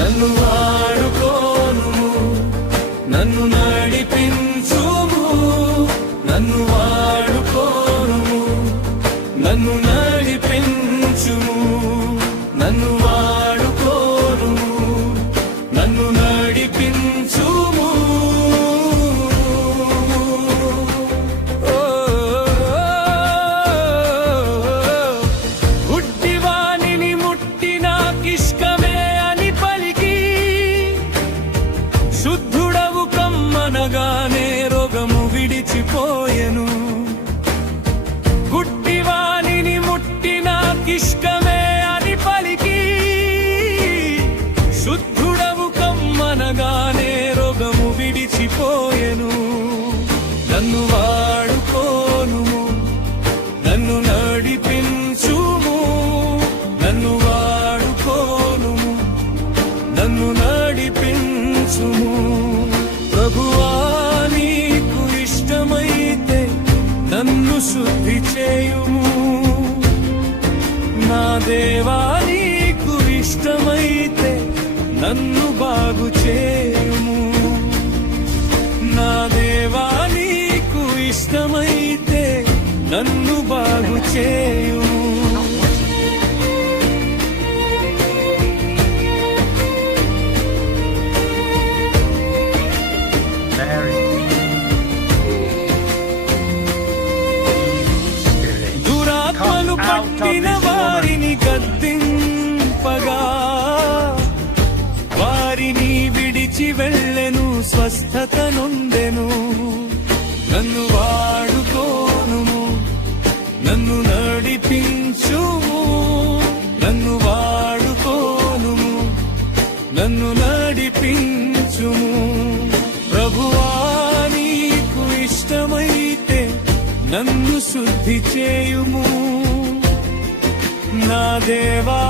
నన్ను వాడుకోను, నన్ను నడిపించుము, నన్ను వాడుకోను, నన్ను నడిపించుము, నన్ను వాడుకోను, నన్ను నడిపించుము. గుడ్డివానిని ముట్టి నాకిష్టమే అని పలికి శుద్ధుడవు కమ్మనగానే రోగము విడిచిపోయెను. గుడ్డివానిని ముట్టి నాకిష్టమే అని పలికి శుద్ధుడవు కమ్మనగానే రోగము విడిచిపోయెను. నన్ను వాడుకోను, నన్ను నడిపించుము, నన్ను వాడుకోను, నన్ను నడిపించుము. ప్రభువా నీకు ఇష్టమైతే నన్ను శుద్ధి చేయుము. నా దేవా నీకు ఇష్టమైతే నన్ను బాగు చేయుము. నా దేవా నీకు ఇష్టమైతే నన్ను బాగు చేయుము. దురాత్మలు పట్టిన వారిని గద్దింపగా వారిని విడిచి వెళ్ళెను, స్వస్థత నొందెను. నన్ను వాడుకోను, నన్ను నడిపించుము, నన్ను వాడుకోను, నన్ను నడిపించుము. ప్రభువా నీకు ఇష్టమైతే నన్ను శుద్ధి చేయుము. నా దేవా